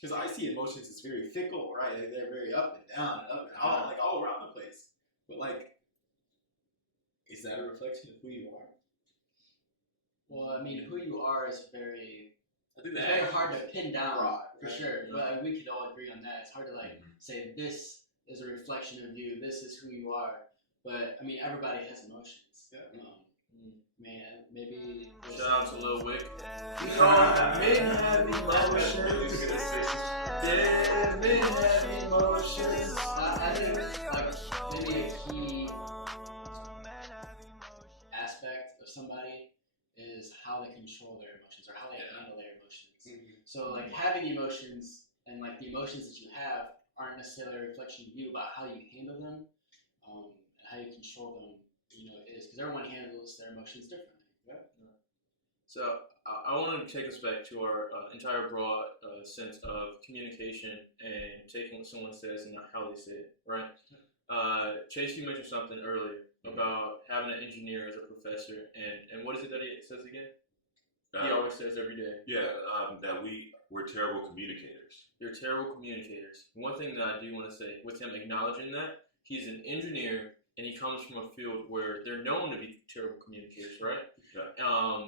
Because I see emotions as very fickle, right? They're very up and down and up and all, like all around the place. But like, is that a reflection of who you are? Well, I mean, who you are is very I think it's very hard to pin down, for right? sure. But we could all agree on that. It's hard to like say this is a reflection of you. This is who you are. But I mean, everybody has emotions. Yeah. Man, maybe. Shout out to Lil Wick. Men have emotions. Yeah, men have emotions. I think like maybe a key aspect of somebody is how they control their emotions or how they handle their emotions. So like having emotions and like the emotions that you have aren't necessarily a reflection of you, about how you handle them, and how you control them. Is because everyone handles their emotions differently. Yeah. So I wanted to take us back to our entire broad sense of communication and taking what someone says and how they say it, right? Chase, you mentioned something earlier about having an engineer as a professor, and what is it that he says again? He always says every day. Yeah, that we're terrible communicators. You're terrible communicators. One thing that I do want to say, with him acknowledging that, he's an engineer and he comes from a field where they're known to be terrible communicators, right? Yeah.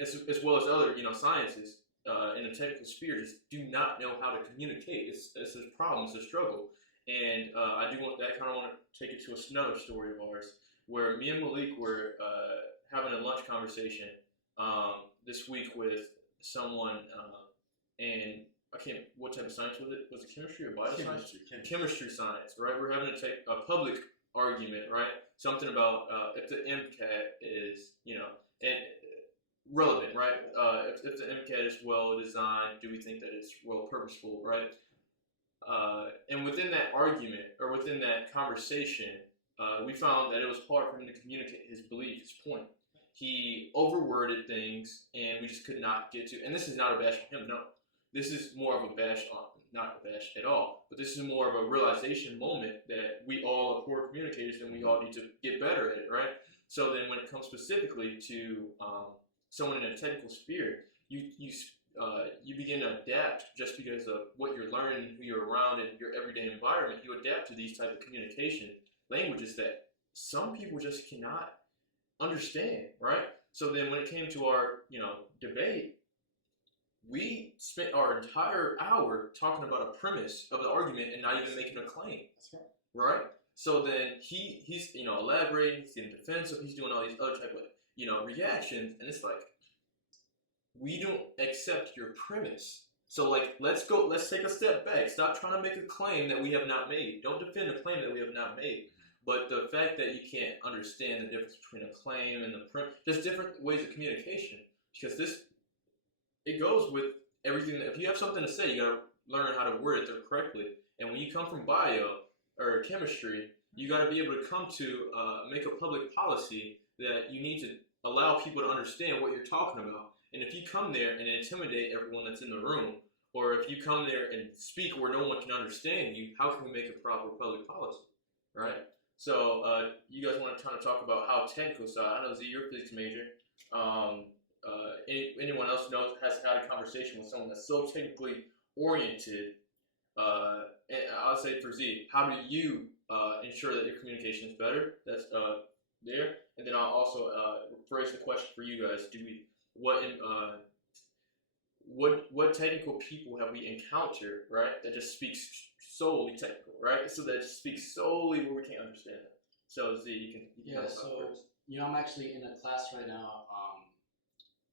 As well as other, sciences in the technical sphere just do not know how to communicate. It's a problem. It's a struggle. And I want to take it to another story of ours where me and Malik were having a lunch conversation this week with someone, and what type of science was it? Was it chemistry or bioscience? Chemistry science, right? We're having to take a public argument, right? Something about if the MCAT is, relevant, right? If the MCAT is well designed, do we think that it's well purposeful, right? And within that argument or within that conversation, we found that it was hard for him to communicate his belief, his point. He overworded things, and we just could not get to. And this is not a bash on him, no. This is more of a bash on, not a bash at all, but this is more of a realization moment that we all are poor communicators, and we all need to get better at it, right? So then, when it comes specifically to someone in a technical sphere, you begin to adapt just because of what you're learning, who you're around, in your everyday environment. You adapt to these type of communication languages that some people just cannot understand, right? So then when it came to our, debate, we spent our entire hour talking about a premise of the argument and not even making a claim, That's right. right? So then he's elaborating, he's getting defensive, he's doing all these other type of reactions, and it's like, we don't accept your premise. So like, let's take a step back. Stop trying to make a claim that we have not made. Don't defend a claim that we have not made. But the fact that you can't understand the difference between a claim and the premise, just different ways of communication, because it goes with everything. If you have something to say, you gotta learn how to word it correctly. And when you come from bio or chemistry, you gotta be able to come to make a public policy that you need to allow people to understand what you're talking about. And if you come there and intimidate everyone that's in the room, or if you come there and speak where no one can understand you, how can we make a proper public policy, right? So you guys want to kind of talk about how technical side. I know Z, you're a physics major. Anyone else has had a conversation with someone that's so technically oriented? And I'll say for Z, how do you ensure that your communication is better? That's there. And then I'll also phrase the question for you guys: what technical people have we encountered, right, that just speaks solely technical, right? So that speaks solely where we can't understand it. So Z, you can Yeah, so first. I'm actually in a class right now.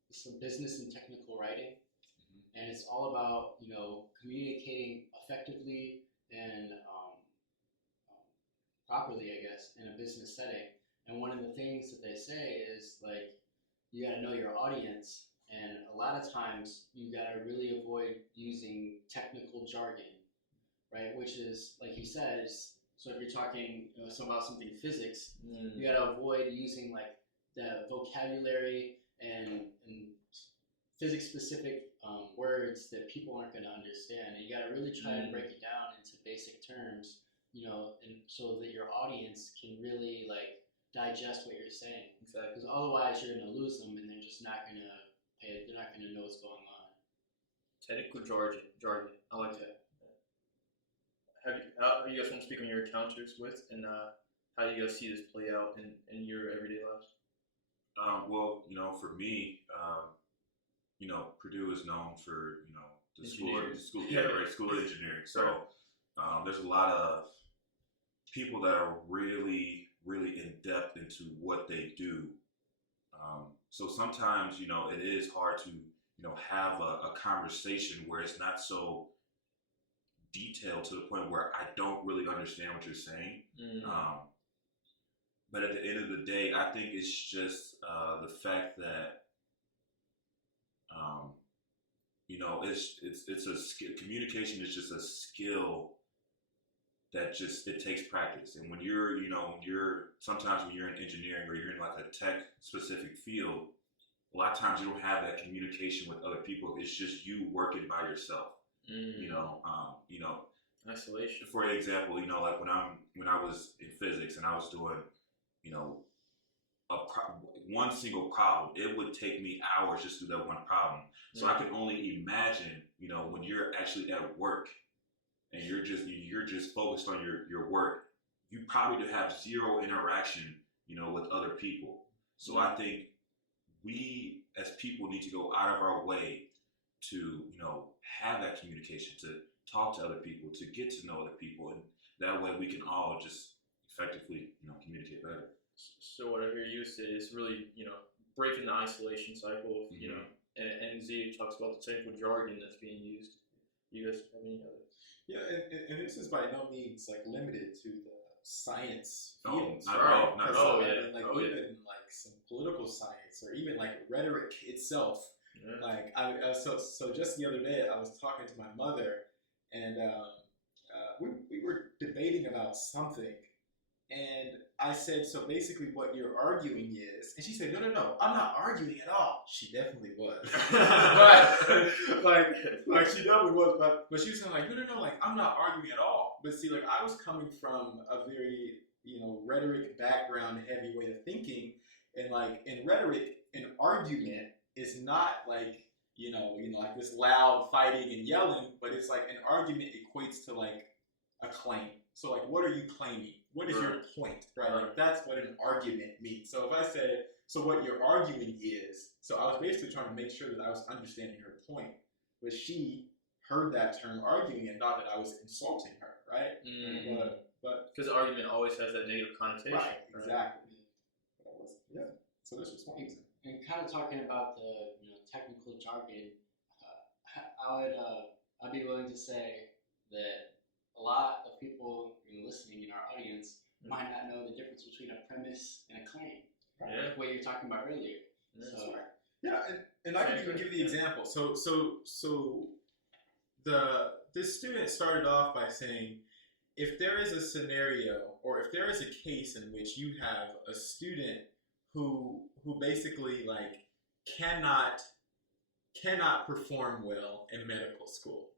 It's for business and technical writing, and it's all about communicating effectively and properly, I guess, in a business setting. And one of the things that they say is like, you got to know your audience, and a lot of times you got to really avoid using technical jargon, right? Which is, like he says, so if you're talking about something physics, you got to avoid using like the vocabulary and physics specific words that people aren't going to understand. And you got to really try to break it down into basic terms, and so that your audience can really like digest what you're saying. Exactly. Because otherwise you're going to lose them, and they're just not going to pay. They're not going to know what's going on. Technical jargon. I like that. How you guys want to speak on your encounters with, and how you guys see this play out in your everyday lives? Well, for me, Purdue is known for the school of engineering. So there's a lot of people that are really, really in depth into what they do. So sometimes it is hard to have a conversation where it's not so detailed to the point where I don't really understand what you're saying. But at the end of the day, I think it's just the fact that it's a skill. Communication is just a skill that it takes practice. And when you're sometimes when you're in engineering or you're in like a tech specific field, a lot of times you don't have that communication with other people. It's just you working by yourself. Isolation. For example, like when I was in physics and I was doing, one single problem, it would take me hours just to do that one problem. So I can only imagine, when you're actually at work and you're just focused on your work, you probably have zero interaction, with other people. So I think we as people need to go out of our way to, have that communication, to talk to other people, to get to know other people, and that way we can all just effectively, communicate better. So what I hear you say is really, breaking the isolation cycle, and Z talks about the technical jargon that's being used. You guys have any other? Yeah, and this is by no means like limited to the science No, fields, not right? at all, not at all. Even like some political science or even like rhetoric itself. Yeah. Like so just the other day I was talking to my mother, and we were debating about something, and I said, so basically what you're arguing is, and she said, no, I'm not arguing at all. She definitely was. but like she definitely was, but she was saying like, no, like I'm not arguing at all. But see, like I was coming from a very, rhetoric background heavy way of thinking, and like in rhetoric, an argument is not like like this loud fighting and yelling, but it's like an argument equates to like a claim. So like, what are you claiming? What is your point, right? Like that's what an argument means. So if I said, so what you're arguing is, so I was basically trying to make sure that I was understanding her point, but she heard that term arguing and thought that I was insulting her, right? But because argument always has that negative connotation. right, exactly. Yeah. So this was fun. And kind of talking about the technical jargon, I'd be willing to say that a lot of people listening in our audience might not know the difference between a premise and a claim. Right? Yeah. What you were talking about earlier. So, yeah, and I can even give the example. So this student started off by saying, if there is a scenario or if there is a case in which you have a student who basically like cannot perform well in medical school,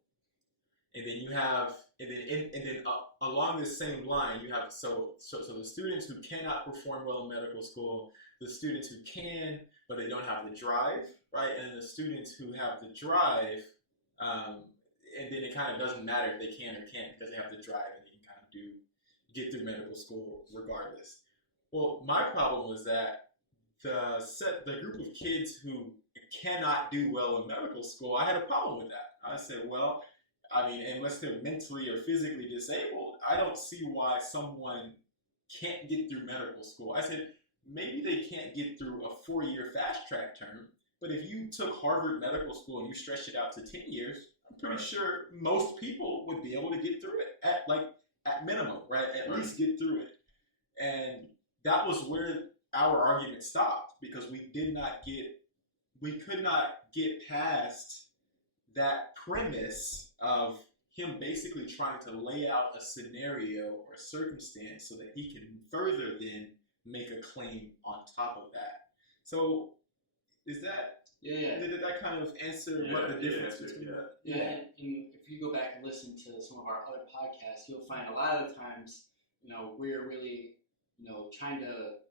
and then you have and then along this same line you have so the students who cannot perform well in medical school, the students who can but they don't have the drive, right, and the students who have the drive, and then it kind of doesn't matter if they can or can't because they have the drive and they can kind of get through medical school regardless. Well, my problem was that the group of kids who cannot do well in medical school, I had a problem with that. I said, well, I mean, unless they're mentally or physically disabled, I don't see why someone can't get through medical school. I said, maybe they can't get through a 4-year fast track term, but if you took Harvard Medical School and you stretched it out to 10 years, I'm pretty sure most people would be able to get through it at minimum, right? At least get through it. And that was where our argument stopped, because we could not get past that premise of him basically trying to lay out a scenario or a circumstance so that he can further then make a claim on top of that. So is that did that kind of answer what the difference between that? Yeah, and if you go back and listen to some of our other podcasts, you'll find a lot of times, we're really, trying to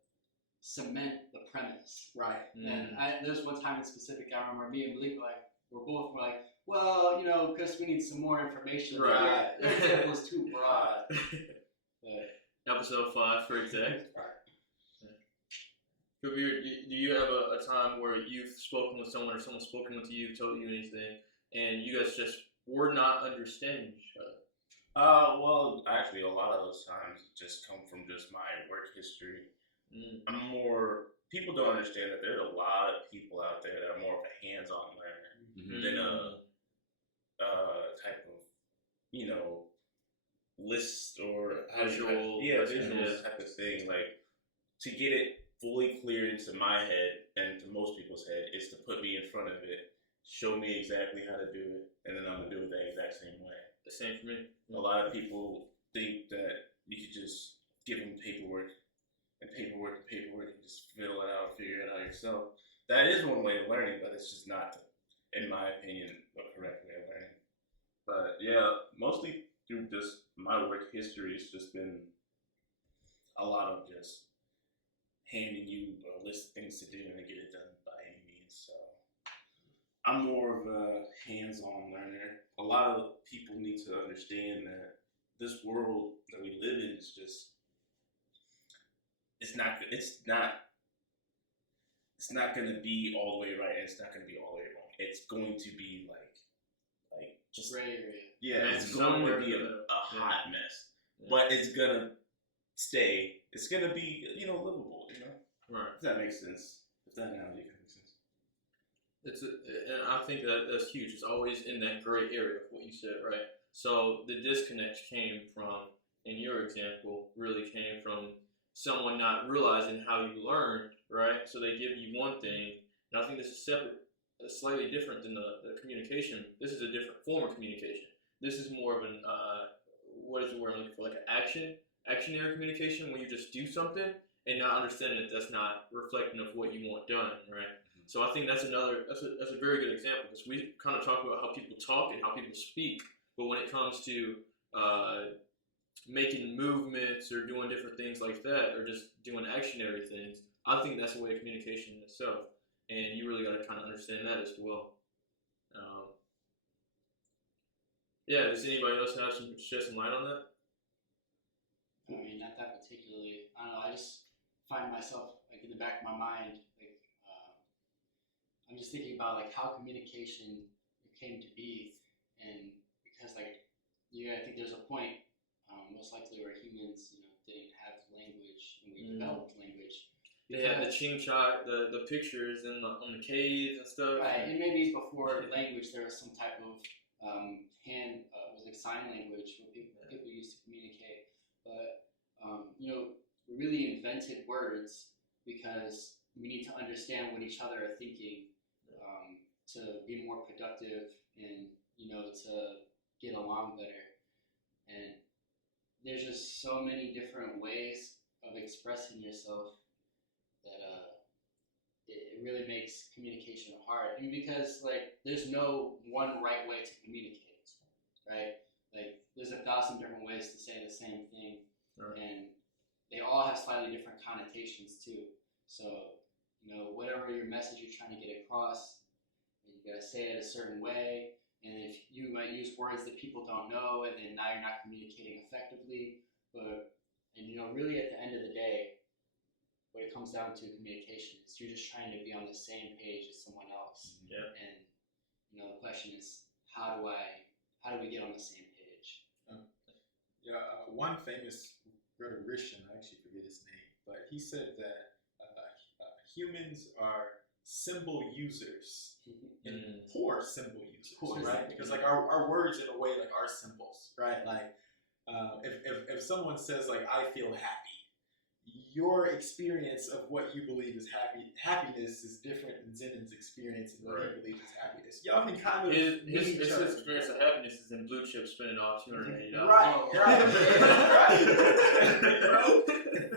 cement the premise. Right. And there's one time in specific, I remember me and Malik were both like, well, because we need some more information. Right. Their example was too broad. Episode 5 for exact. Do you have a time where you've spoken with someone or someone's spoken with you, told you anything, and you guys just were not understanding each other? Well, actually, a lot of those times just come from just my work history. People don't understand that there's a lot of people out there that are more of a hands-on learner than a type of, list or visual type of thing. Like, to get it fully clear into my head and to most people's head is to put me in front of it, show me exactly how to do it, and then I'm gonna do it the exact same way. The same for me. A lot of people think that you could just give them paperwork and just fill it out and figure it out yourself. That is one way of learning, but it's just not, in my opinion, the correct way of learning. But yeah, mostly through just my work history, it's just been a lot of just handing you a list of things to do and get it done by any means. So I'm more of a hands-on learner. A lot of people need to understand that this world that we live in is just, it's not going to be all the way right, and it's not going to be all the way wrong. It's going to be like just it's going to be a hot mess, but it's gonna stay. It's gonna be livable. Right. If that makes sense. If that analogy makes sense. And I think that's huge. It's always in that gray area of what you said, right? So the disconnect came from, in your example, really came from someone not realizing how you learned, right? So they give you one thing, and I think this is separate, slightly different than the communication. This is a different form of communication. This is more of an, what is the word I'm looking for? Like an actionary communication, when you just do something and not understanding that that's not reflecting of what you want done, right? So I think that's a very good example, because we kind of talk about how people talk and how people speak, but when it comes to making movements or doing different things like that, or just doing actionary things, I think that's a way of communication in itself, and you really got to kind of understand that as well. Yeah, does anybody else have shed some light on that? I mean, not that particularly. I don't know. I just find myself like in the back of my mind, like I'm just thinking about like how communication came to be, and because like I think there's a point, most likely where humans, didn't have language and we developed language. They had the ching chong, the pictures and on the caves and stuff. Right, and maybe before language there was some type of was like sign language where people used to communicate. But we really invented words because we need to understand what each other are thinking, to be more productive and to get along better. And there's just so many different ways of expressing yourself that it really makes communication hard. And because like there's no one right way to communicate, right? Like there's 1,000 different ways to say the same thing, right. And they all have slightly different connotations too. So whatever your message you're trying to get across, you gotta say it a certain way. And if you might use words that people don't know, and then now you're not communicating effectively. But really at the end of the day, what it comes down to communication is you're just trying to be on the same page as someone else. Yeah. And the question is, how do we get on the same page? One famous rhetorician, I actually forget his name, but he said that humans are symbol users and poor symbol users, right? Because like our words in a way like are symbols, right? Like if someone says like I feel happy, your experience of what you believe is happiness is different than Zenon's experience of what he believes is happiness. Y'all can kind of his experience of happiness is in blue chip spending off $280. Right.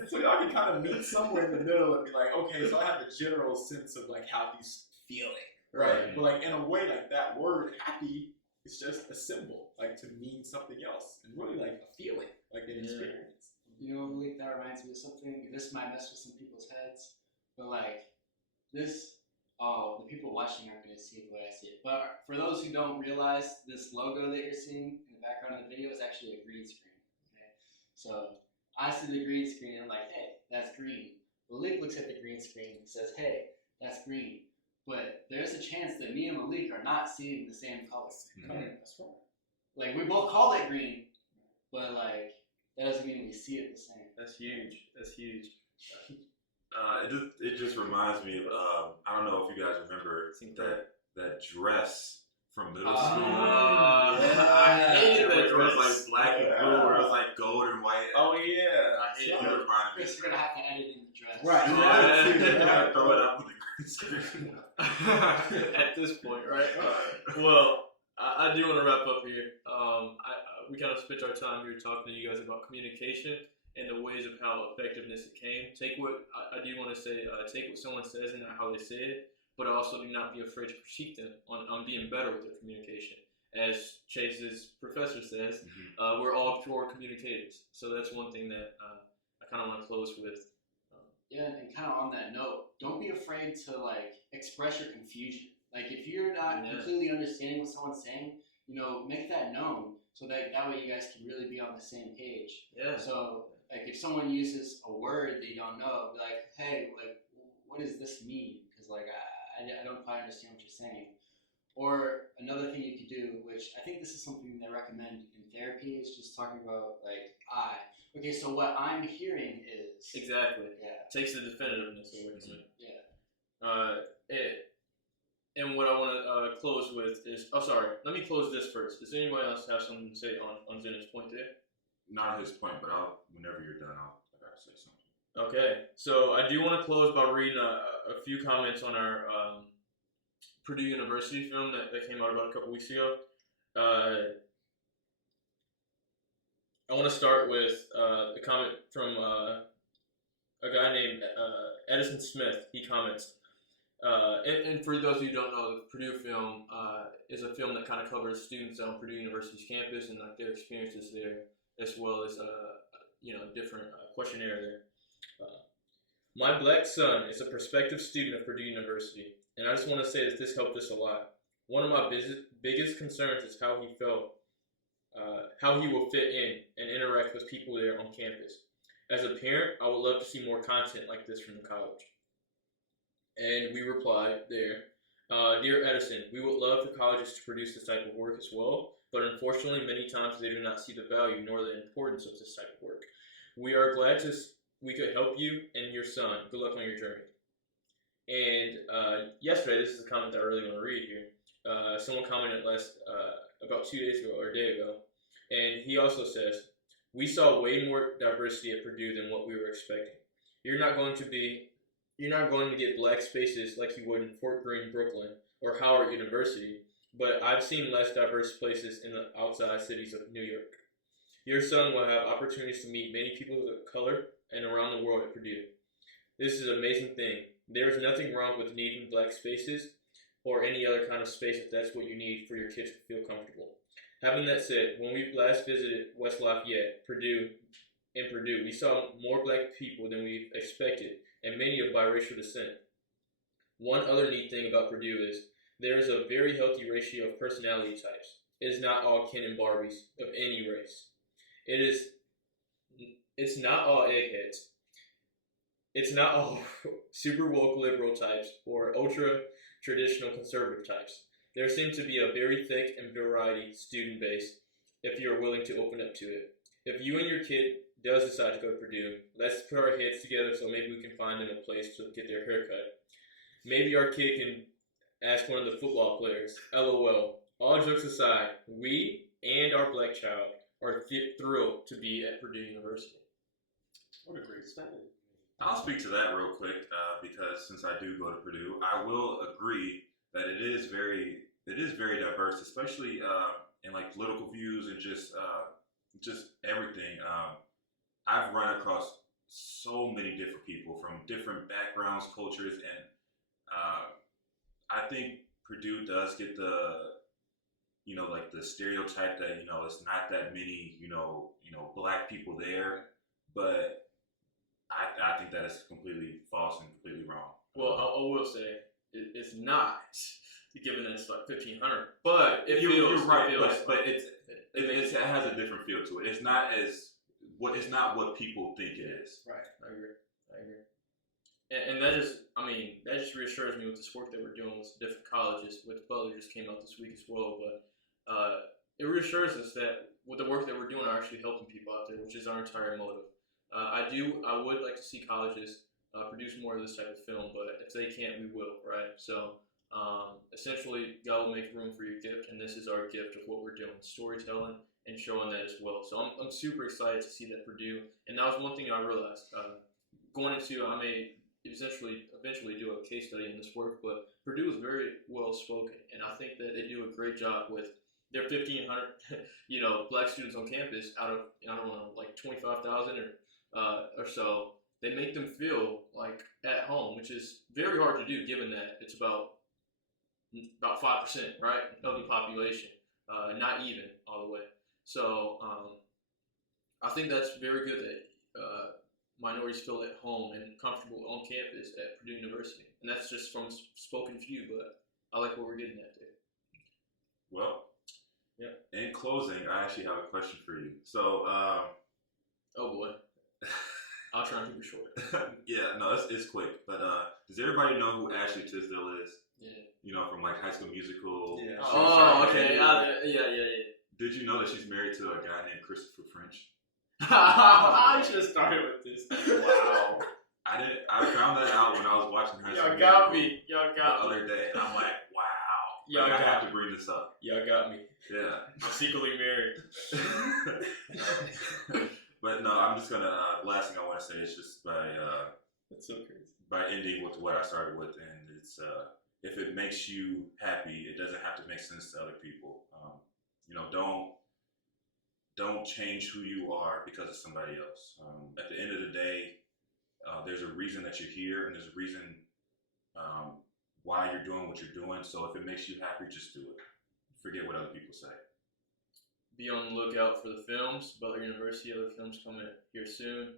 So y'all can kind of meet somewhere in the middle and be like, okay, so I have a general sense of like how he's feeling, right? But like in a way, like that word happy is just a symbol, like to mean something else, and really like a feeling, like an experience. Malik, that reminds me of something. This might mess with some people's heads, but like this, the people watching aren't going to see it the way I see it. But for those who don't realize, this logo that you're seeing in the background of the video is actually a green screen. Okay, so I see the green screen and I'm like, hey, that's green. Malik looks at the green screen and says, hey, that's green. But there's a chance that me and Malik are not seeing the same color. That's right. Like we both call it green, but like that doesn't mean we see it the same. That's huge. It just reminds me of I don't know if you guys remember that dress from middle school. I hated that It was like black and blue, or it was like gold and white. Oh yeah. I hated it. Reminded me. Chris, you're gonna have to edit in the dress. Right. You gotta throw it up with the green screen. At this point, right? Well, I do want to wrap up here. We kind of spent our time here talking to you guys about communication and the ways of how effectiveness it came. Take what I do want to say. Take what someone says and not how they say it, but also do not be afraid to critique them on being better with their communication. As Chase's professor says, we're all poor communicators. So that's one thing that I kind of want to close with. Yeah, and kind of on that note, don't be afraid to like express your confusion. Like if you're not completely understanding what someone's saying, make that known so that way you guys can really be on the same page. Yeah. So like if someone uses a word that you don't know, be like, hey, like what does this mean? Because like I don't quite understand what you're saying. Or another thing you could do, which I think this is something they recommend in therapy, is just talking about like okay, so what I'm hearing is Exactly. Yeah. It takes the definitiveness away from it. Yeah. And what I want to close with is, let me close this first. Does anybody else have something to say on Zenon's point there? Not his point, but whenever you're done, I gotta say something. Okay, so I do want to close by reading a few comments on our Purdue University film that came out about a couple weeks ago. I want to start with a comment from a guy named Edison Smith. He comments, and for those of you who don't know, the Purdue film is a film that kind of covers students on Purdue University's campus and like their experiences there, as well as different questionnaire there. My black son is a prospective student of Purdue University, and I just want to say that this helped us a lot. One of my biggest concerns is how he felt, how he will fit in and interact with people there on campus. As a parent, I would love to see more content like this from the college. And we replied there, Dear Edison, we would love for colleges to produce this type of work as well, but unfortunately many times they do not see the value nor the importance of this type of work. We are glad we could help you and your son. Good luck on your journey. And yesterday, this is a comment that I really want to read here. Someone commented about 2 days ago or a day ago, and he also says, we saw way more diversity at Purdue than what we were expecting. You're not going to get black spaces like you would in Fort Greene, Brooklyn, or Howard University, but I've seen less diverse places in the outside cities of New York. Your son will have opportunities to meet many people of color and around the world at Purdue. This is an amazing thing. There is nothing wrong with needing black spaces or any other kind of space if that's what you need for your kids to feel comfortable. Having that said, when we last visited West Lafayette, Purdue, we saw more black people than we expected, and many of biracial descent. One other neat thing about Purdue is there is a very healthy ratio of personality types. It is not all Ken and Barbies of any race. It's not all eggheads. It's not all super woke liberal types or ultra traditional conservative types. There seems to be a very thick and variety student base if you are willing to open up to it. If you and your kid does decide to go to Purdue, let's put our heads together so maybe we can find them a place to get their haircut. Maybe our kid can ask one of the football players. LOL. All jokes aside, we and our black child are thrilled to be at Purdue University. What a great statement. I'll speak to that real quick because since I do go to Purdue, I will agree that it is very diverse, especially in like political views and just everything. I've run across so many different people from different backgrounds, cultures, and I think Purdue does get the like the stereotype that it's not that many black people there, but I think that is completely false and completely wrong. Well, I will say it's not, given that it's like 1,500, but you're right. But it has a different feel to it. It's not what people think it is. Right. I agree. And that just reassures me with this work that we're doing with different colleges, which Butler just came out this week as well. But it reassures us that with the work that we're doing, are actually helping people out there, which is our entire motive. I would like to see colleges produce more of this type of film, but if they can't, we will, right? So essentially, God will make room for your gift, and this is our gift of what we're doing, storytelling and showing that as well. So I'm super excited to see that Purdue, and that was one thing I realized. Going into, I may eventually do a case study in this work, but Purdue is very well spoken, and I think that they do a great job with their 1,500, black students on campus out of, I don't know, like 25,000 or so. They make them feel like at home, which is very hard to do given that it's about 5%, right, of the population, not even all the way. So I think that's very good that minorities feel at home and comfortable on campus at Purdue University. And that's just from spoken few, but I like what we're getting at there. Well, yeah. In closing, I actually have a question for you. So, oh boy. I'll try and keep it short. Yeah, no, it's quick. But does everybody know who Ashley Tisdale is? Yeah. From like High School Musical. Yeah. Oh, okay. Yeah. Did you know that she's married to a guy named Christopher French? I should have started with this. Wow. I found that out when I was watching High School Musical. Y'all got the other day. And I'm like, wow. Y'all I got have to bring this up. Y'all got me. Yeah. I'm secretly married. But no, I'm just gonna. The last thing I want to say is just That's so crazy. by ending with what I started with, and it's if it makes you happy, it doesn't have to make sense to other people. Don't change who you are because of somebody else. At the end of the day, there's a reason that you're here, and there's a reason why you're doing what you're doing. So if it makes you happy, just do it. Forget what other people say. Be on the lookout for the films. Butler University, other films coming here soon.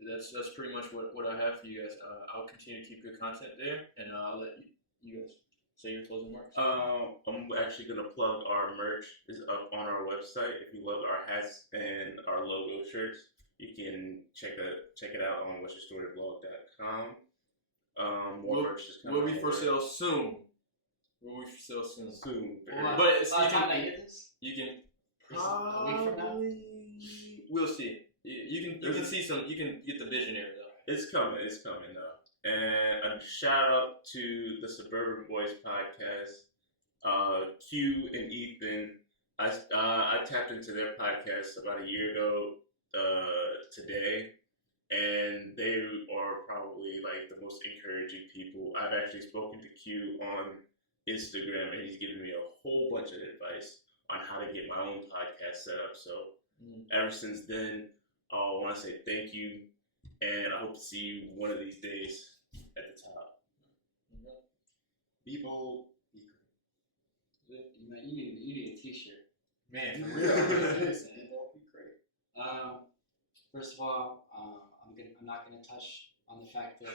That's pretty much what I have for you guys. I'll continue to keep good content there, and I'll let you guys say your closing remarks. I'm actually gonna plug our merch is up on our website. If you love our hats and our logo shirts, you can check it out on what'syourstoryblog.com. More merch is coming. Will be for sale soon. Will be for sale soon. Soon. Well, But by the time I get this, You can. a week from now. We'll see. You can see some. You can get the visionary though. It's coming though. And a shout out to the Suburban Boys podcast. Q and Ethan. I tapped into their podcast about a year ago today, and they are probably like the most encouraging people. I've actually spoken to Q on Instagram, and he's given me a whole bunch of advice on how to get my own podcast set up. So ever since then, I want to say thank you, and I hope to see you one of these days at the top. Be bold, be you need a T-shirt. great. Man, for real. Be bold, be great. First of all, I'm not gonna touch on the fact that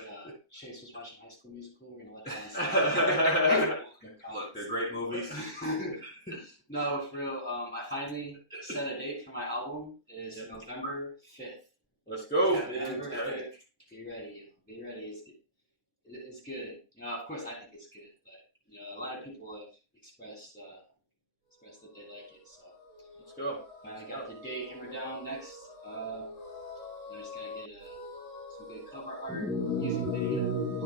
Chase was watching High School Musical. We're gonna let that slide. Look, they're great movies. No, for real. I finally set a date for my album. It is November 5th. Let's go. November 5th. Be ready. Be ready. It's good. You know, of course, I think it's good, but you know, a lot of people have expressed that they like it. So Let's go. finally got the date hammered down. Next, I'm just gonna get some good cover art, music video.